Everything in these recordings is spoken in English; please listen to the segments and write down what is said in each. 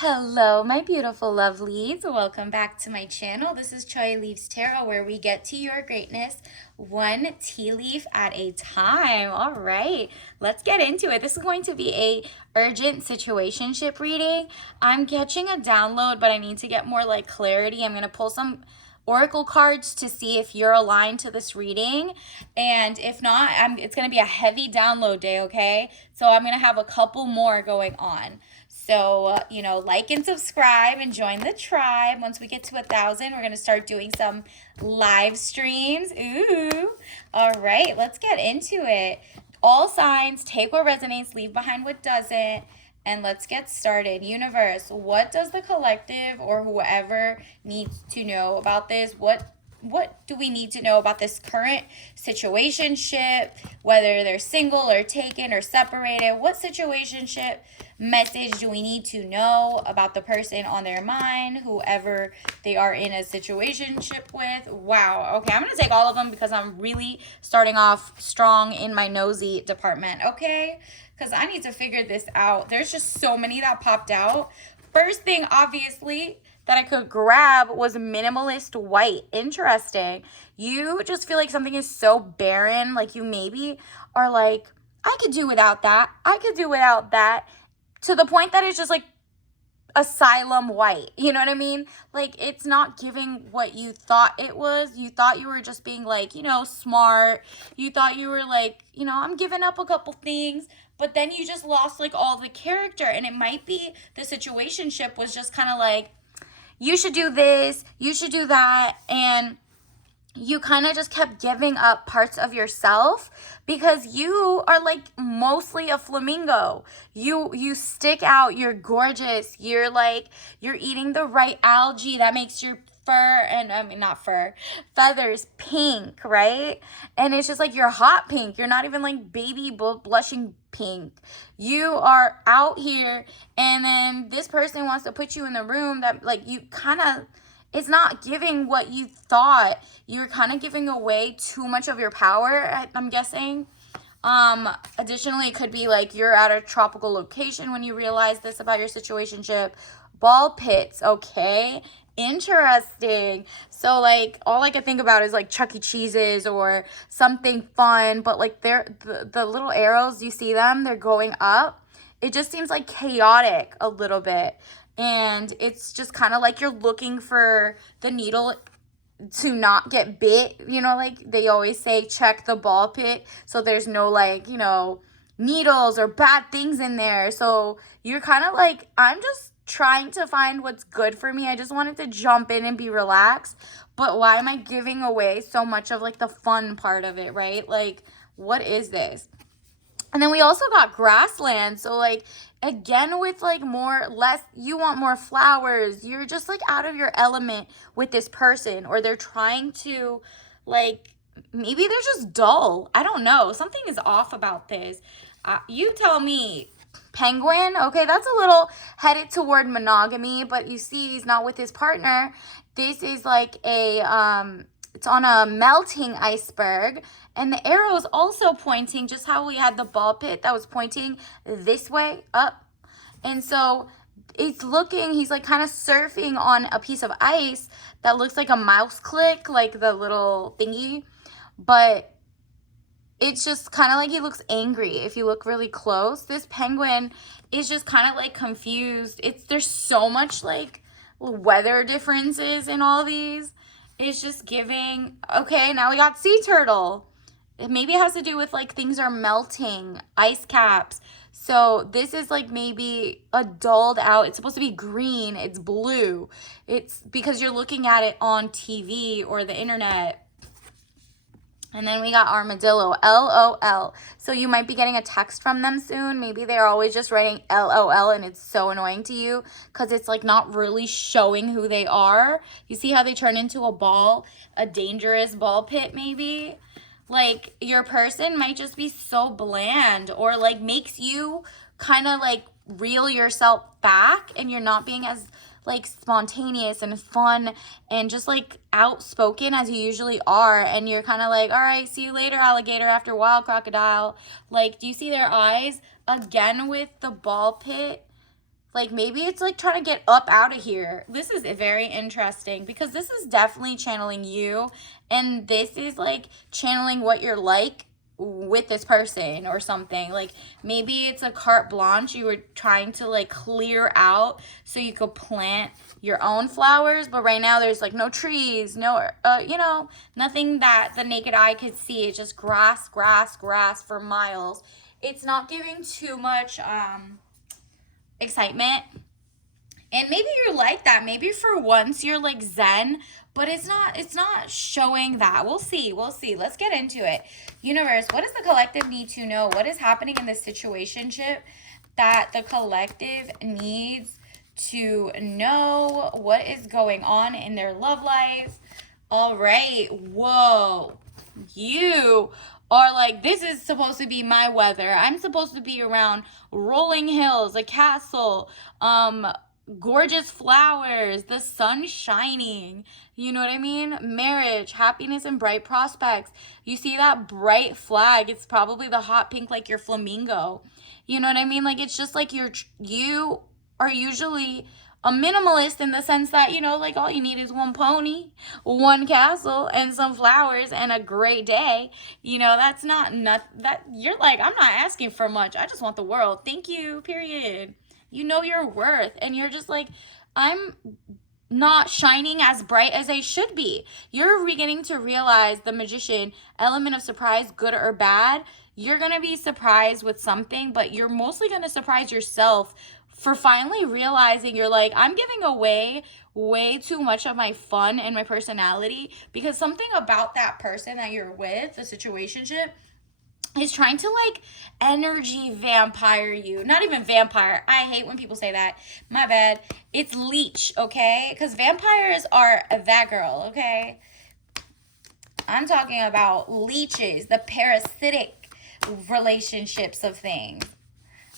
Hello, my beautiful lovelies. Welcome back to my channel. This is Choi Leaves Tarot, where we get to your greatness one tea leaf at a time. All right, let's get into it. This is going to be a urgent situationship reading. I'm catching a download, but I need to get more clarity. I'm going to pull some oracle cards to see if you're aligned to this reading, and if not, it's going to be a heavy download day. Okay, so I'm going to have a couple more going on. So, like and subscribe and join the tribe. Once we get to 1,000, we're going to start doing some live streams. Ooh. All right, let's get into it. All signs, take what resonates, leave behind what doesn't. And let's get started. Universe, what does the collective or whoever needs to know about this? What do we need to know about this current situationship, whether they're single or taken or separated? What situationship message do we need to know about the person on their mind, whoever they are in a situationship with? Wow. Okay, I'm going to take all of them because I'm really starting off strong in my nosy department, okay? Because I need to figure this out. There's just so many that popped out. First thing, obviously, that I could grab was minimalist white. Interesting. You just feel like something is so barren. Like you maybe are like, I could do without that. I could do without that. To the point that it's just like asylum white. You know what I mean? Like it's not giving what you thought it was. You thought you were just being smart. You thought you were I'm giving up a couple things. But then you just lost all the character. And it might be the situationship was just kind of like, you should do this, you should do that, and you kind of just kept giving up parts of yourself because you are mostly a flamingo. You stick out, you're gorgeous, you're eating the right algae that makes your fur, and I mean not fur, feathers pink, right? And it's just you're hot pink. You're not even baby blushing pink. You are out here, and then this person wants to put you in the room that you kind of, it's not giving what you thought. You're kind of giving away too much of your power, I'm guessing. Additionally, it could be you're at a tropical location when you realize this about your situationship. Ball pits, okay? Interesting. So all I could think about is Chuck E. Cheese's or something fun, but they're the little arrows, you see them, they're going up. It just seems chaotic a little bit. And it's just kind of you're looking for the needle to not get bit. They always say check the ball pit so there's no needles or bad things in there. So you're kind of I'm just trying to find what's good for me. I just wanted to jump in and be relaxed. But why am I giving away so much of the fun part of it, right? What is this? And then we also got grassland. So again with you want more flowers. You're just out of your element with this person, or they're trying to maybe they're just dull. I don't know. Something is off about this. You tell me. Penguin, okay, that's a little headed toward monogamy, but you see he's not with his partner. This is it's on a melting iceberg, and the arrow is also pointing just how we had the ball pit that was pointing this way up. And so it's looking, he's kind of surfing on a piece of ice that looks like a mouse click, the little thingy, but it's just kind of he looks angry. If you look really close, this penguin is just kind of confused. There's so much weather differences in all these. It's just giving, okay, now we got sea turtle. Maybe it has to do with things are melting, ice caps. So this is maybe a dulled out, it's supposed to be green, it's blue. It's because you're looking at it on TV or the internet. And then we got armadillo, LOL. So you might be getting a text from them soon. Maybe they're always just writing LOL, and it's so annoying to you because it's not really showing who they are. You see how they turn into a ball, a dangerous ball pit maybe? Your person might just be so bland, or makes you kind of reel yourself back, and you're not being as spontaneous and fun and just outspoken as you usually are, and you're kind of all right, see you later, alligator, after a while, crocodile. Do you see their eyes again with the ball pit? Like maybe it's like trying to get up out of here. This is very interesting because this is definitely channeling you, and this is like channeling what you're like with this person or something. Like maybe it's a carte blanche you were trying to like clear out so you could plant your own flowers, but right now there's like no trees, no nothing that the naked eye could see. It's just grass, grass, grass for miles. It's not giving too much excitement. And maybe you're like that. Maybe for once you're like zen, but it's not showing that. We'll see. We'll see. Let's get into it. Universe, what does the collective need to know? What is happening in this situationship that the collective needs to know? What is going on in their love life? All right. Whoa. You are like, this is supposed to be my weather. I'm supposed to be around rolling hills, a castle, gorgeous flowers, the sun shining. You know what I mean? Marriage, happiness, and bright prospects. You see that bright flag? It's probably the hot pink, like your flamingo. You know what I mean? Like it's just like you are usually a minimalist in the sense that, like all you need is one pony, one castle, and some flowers and a great day. That's not that you're like, I'm not asking for much. I just want the world. Thank you. Period. You know your worth, and you're just like, I'm not shining as bright as I should be. You're beginning to realize the magician element of surprise, good or bad. You're going to be surprised with something, but you're mostly going to surprise yourself for finally realizing you're like, I'm giving away way too much of my fun and my personality because something about that person that you're with, the situationship, is trying to like energy vampire you. Not even vampire. I hate when people say that. My bad. It's leech, okay? Because vampires are that girl, okay? I'm talking about leeches, the parasitic relationships of things.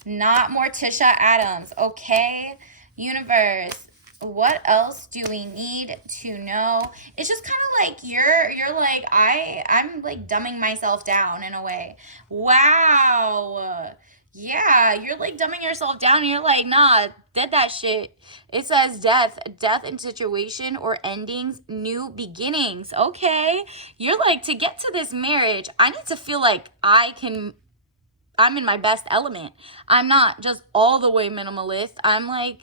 Not Morticia Adams, okay? Universe, what else do we need to know? It's just kind of like you're like, I'm like dumbing myself down in a way. Wow. Yeah, you're like dumbing yourself down and you're like, nah, dead that shit. It says death in situation or endings, new beginnings. Okay. You're like, to get to this marriage, I need to feel like I'm in my best element. I'm not just all the way minimalist. I'm like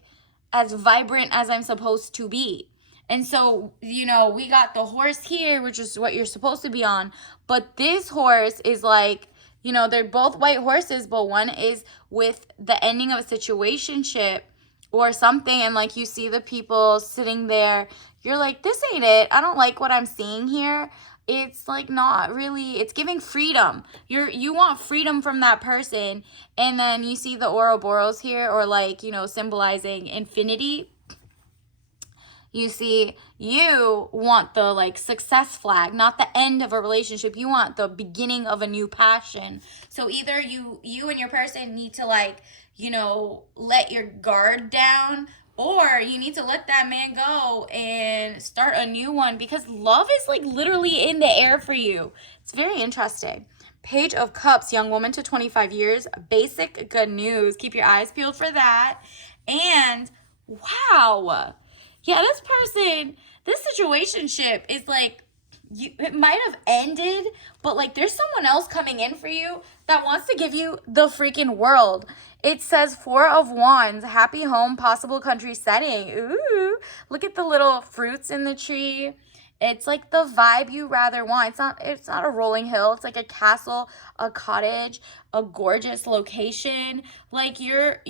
as vibrant as I'm supposed to be. And so, we got the horse here, which is what you're supposed to be on. But this horse is like, they're both white horses, but one is with the ending of a situationship or something. And like you see the people sitting there, you're like, this ain't it. I don't like what I'm seeing here. It's like not really, it's giving freedom. You want freedom from that person. And then you see the Ouroboros here, or like, symbolizing infinity. You see, you want the like success flag, not the end of a relationship. You want the beginning of a new passion. So either you and your person need to like, let your guard down, or you need to let that man go and start a new one, because love is like literally in the air for you. It's very interesting. Page of Cups, young woman to 25 years. Basic good news. Keep your eyes peeled for that. And wow. Yeah, this situationship is like, it might have ended, but like there's someone else coming in for you that wants to give you the freaking world. It says 4 of Wands, happy home, possible country setting. Ooh, look at the little fruits in the tree. It's like the vibe you rather want. It's not a rolling hill. It's like a castle, a cottage, a gorgeous location. Like you're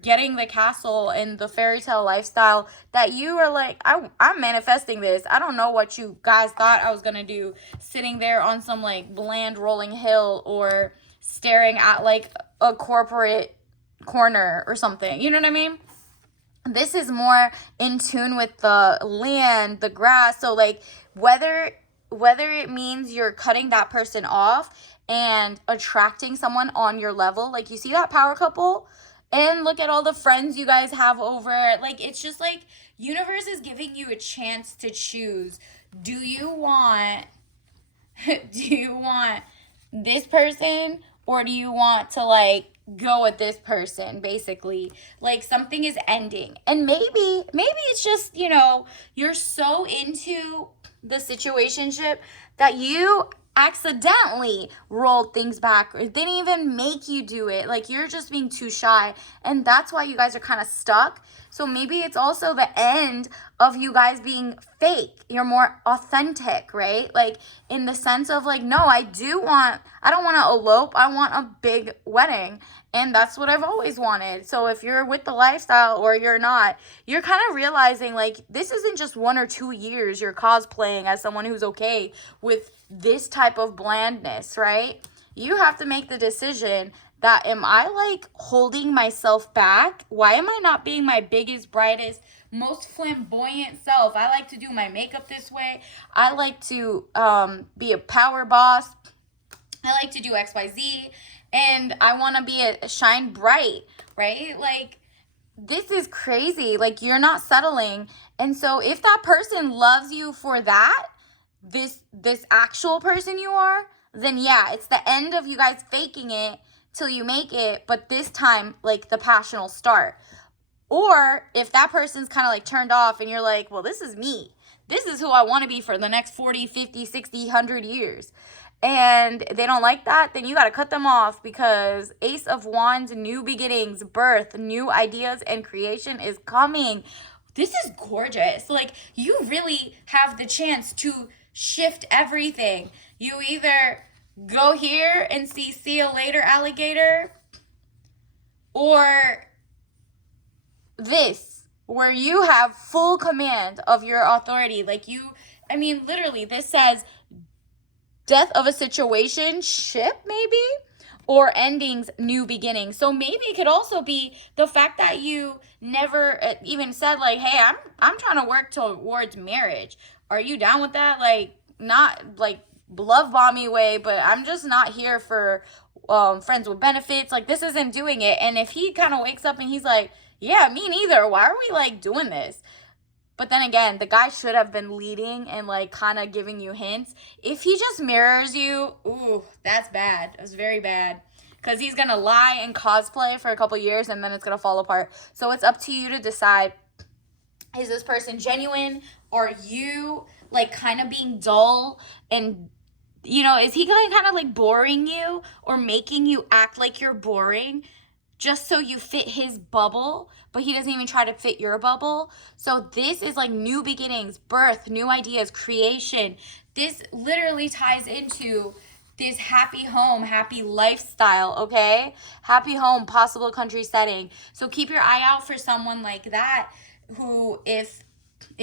getting the castle and the fairy tale lifestyle that you are like, I'm manifesting this. I don't know what you guys thought I was gonna do, sitting there on some like bland rolling hill or staring at like a corporate corner or something. You know what I mean? This is more in tune with the land, the grass. So like whether it means you're cutting that person off and attracting someone on your level, like you see that power couple, and look at all the friends you guys have over. Like it's just like universe is giving you a chance to choose. Do you want this person, or do you want to like go with this person, basically. Like something is ending. And maybe it's just, you're so into the situationship that you accidentally rolled things back or didn't even make you do it. Like you're just being too shy. And that's why you guys are kind of stuck. So maybe it's also the end of you guys being fake. You're more authentic, right? Like in the sense of like, no, I don't want to elope. I want a big wedding. And that's what I've always wanted. So if you're with the lifestyle or you're not, you're kind of realizing like this isn't just 1 or 2 years you're cosplaying as someone who's okay with this type of blandness, right? You have to make the decision that am I like holding myself back? Why am I not being my biggest, brightest, most flamboyant self? I like to do my makeup this way. I like to be a power boss. I like to do XYZ. And I want to be a shine bright, right? Like, this is crazy. Like, you're not settling. And so if that person loves you for that, this actual person you are, then yeah, it's the end of you guys faking it till you make it. But this time, like, the passion will start. Or if that person's kind of like turned off and you're like, well, this is me. This is who I want to be for the next 40, 50, 60, 100 years. And they don't like that, then you got to cut them off, because Ace of Wands, new beginnings, birth, new ideas, and creation is coming. This is gorgeous. Like, you really have the chance to shift everything. You either go here and see you later, alligator, or this, where you have full command of your authority. Like literally, this says death of a situationship, maybe, or endings, new beginnings. So maybe it could also be the fact that you never even said like, hey, I'm trying to work towards marriage. Are you down with that? Like, not like love bomby way, but I'm just not here for friends with benefits. Like, this isn't doing it. And if he kind of wakes up and he's like, yeah, me neither, why are we like doing this? But then again, the guy should have been leading and like kind of giving you hints. If he just mirrors you, ooh, that's bad. That's very bad. Because he's going to lie and cosplay for a couple years and then it's going to fall apart. So it's up to you to decide, is this person genuine? Or you like kind of being dull? And, is he kind of like boring you or making you act like you're boring just so you fit his bubble, but he doesn't even try to fit your bubble? So this is like new beginnings, birth, new ideas, creation. This literally ties into this happy home, happy lifestyle, okay? Happy home, possible country setting. So keep your eye out for someone like that who, if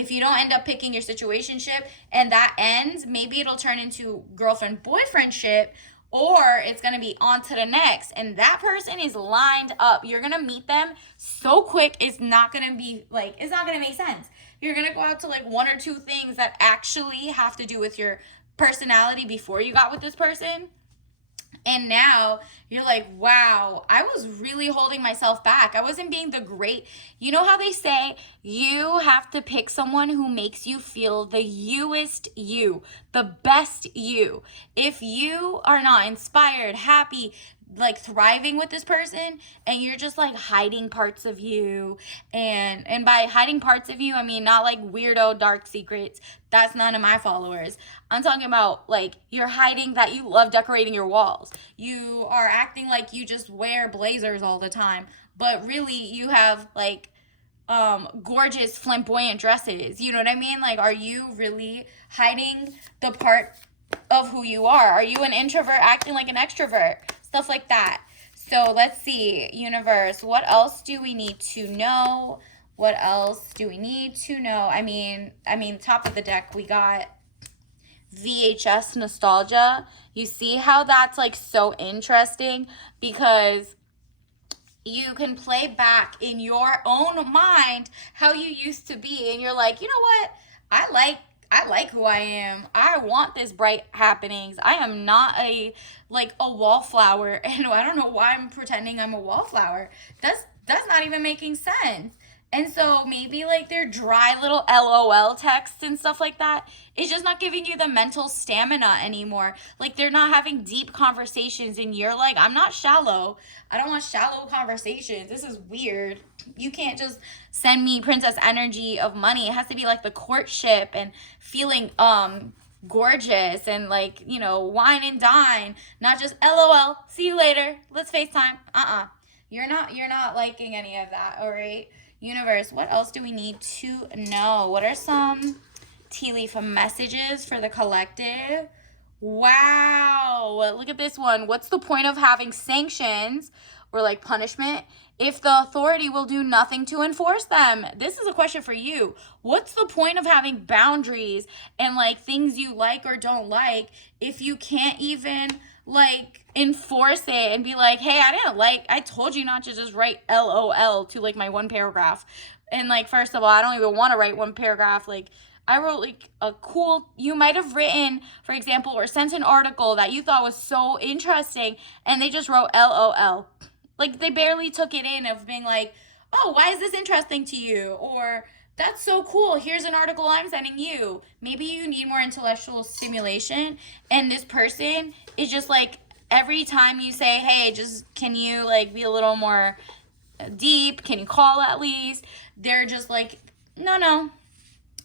you don't end up picking your situationship and that ends, maybe it'll turn into girlfriend-boyfriendship, or it's going to be on to the next. And that person is lined up. You're going to meet them so quick. It's not going to make sense. You're going to go out to like 1 or 2 things that actually have to do with your personality before you got with this person. And now you're like, wow, I was really holding myself back. I wasn't being the great. You know how they say you have to pick someone who makes you feel the youest you, the best you. If you are not inspired, happy, like thriving with this person, and you're just like hiding parts of you, and by hiding parts of you, I mean not like weirdo dark secrets. That's none of my followers. I'm talking about like you're hiding that you love decorating your walls. You are acting like you just wear blazers all the time, but really you have like gorgeous flamboyant dresses. You know what I mean? Like, are you really hiding the part of who you are? Are you an introvert acting like an extrovert? Stuff like that. So let's see, universe, what else do we need to know? What else do we need to know? I mean, top of the deck, we got VHS nostalgia. You see how that's like so interesting, because you can play back in your own mind how you used to be, and you're like, you know what? I like who I am. I want this bright happenings. I am not a wallflower, and I don't know why I'm pretending I'm a wallflower. That's not even making sense. And so maybe like their dry little LOL texts and stuff like that is just not giving you the mental stamina anymore. Like they're not having deep conversations and you're like, I'm not shallow. I don't want shallow conversations. This is weird. You can't just send me princess energy of money. It has to be like the courtship and feeling gorgeous and like, wine and dine, not just LOL, see you later, let's FaceTime. You're not liking any of that, all right? Universe, what else do we need to know? What are some tea leaf messages for the collective? Wow, look at this one. What's the point of having sanctions or like punishment if the authority will do nothing to enforce them? This is a question for you. What's the point of having boundaries and like things you like or don't like if you can't even like enforce it and be like, hey, I told you not to just write LOL to like my one paragraph. And like, first of all, I don't even want to write one paragraph. Like, I wrote like you might have written, for example, or sent an article that you thought was so interesting and they just wrote LOL. Like they barely took it in of being like, oh, why is this interesting to you? Or that's so cool. Here's an article I'm sending you. Maybe you need more intellectual stimulation. And this person is just like, every time you say, hey, just can you like be a little more deep? Can you call at least? They're just like, no.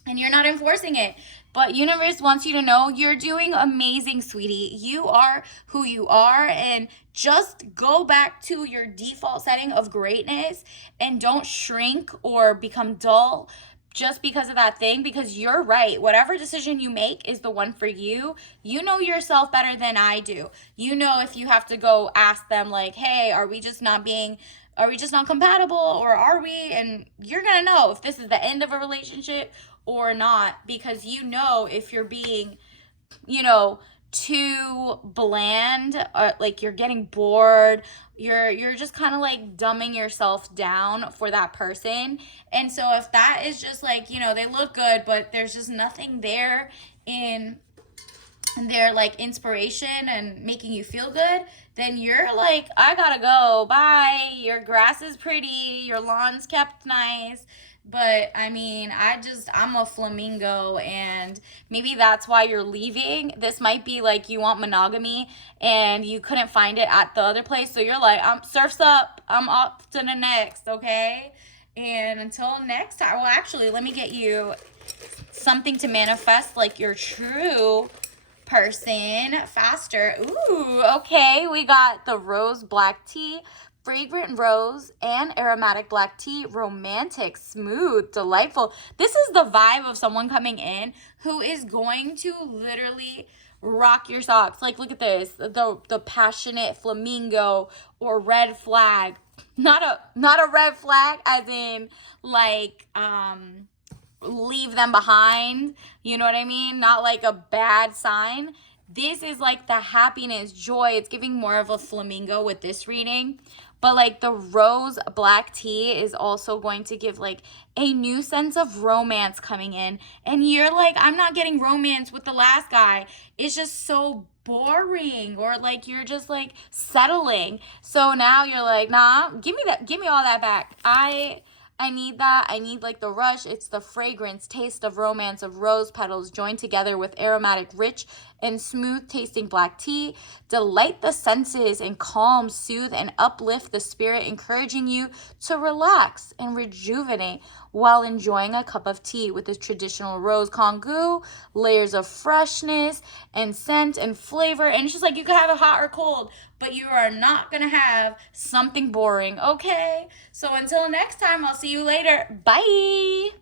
And you're not enforcing it. But universe wants you to know you're doing amazing, sweetie. You are who you are, and just go back to your default setting of greatness and don't shrink or become dull just because of that thing, because you're right. Whatever decision you make is the one for you. You know yourself better than I do. You know if you have to go ask them like, hey, are we just not compatible, or are we? And you're going to know if this is the end of a relationship or not, because if you're being, too bland, or like you're getting bored, you're just kind of like dumbing yourself down for that person. And so if that is just like, they look good, but there's just nothing there in their like inspiration and making you feel good, then you're like, I gotta go, bye. Your grass is pretty, your lawn's kept nice, but I mean, I'm a flamingo, and maybe that's why you're leaving. This might be like you want monogamy and you couldn't find it at the other place, so you're like, surf's up, I'm up to the next, okay? And until next time, well, actually, let me get you something to manifest like your true person faster. Ooh, okay, we got the rose black tea, fragrant rose and aromatic black tea, romantic, smooth, delightful. This is the vibe of someone coming in who is going to literally rock your socks. Like, look at this, the passionate flamingo or red flag. Not a red flag as in like leave them behind, you know what I mean? Not like a bad sign. This is like the happiness, joy. It's giving more of a flamingo with this reading. But like the rose black tea is also going to give like a new sense of romance coming in. And you're like, I'm not getting romance with the last guy. It's just so boring, or like you're just like settling. So now you're like, nah, give me all that back. I need that. I need like the rush. It's the fragrance, taste of romance of rose petals joined together with aromatic, rich, and smooth tasting black tea. Delight the senses and calm, soothe, and uplift the spirit, encouraging you to relax and rejuvenate while enjoying a cup of tea with the traditional rose kongu, layers of freshness and scent and flavor. And it's just like you could have it hot or cold, but you are not going to have something boring, okay? So until next time, I'll see you later. Bye.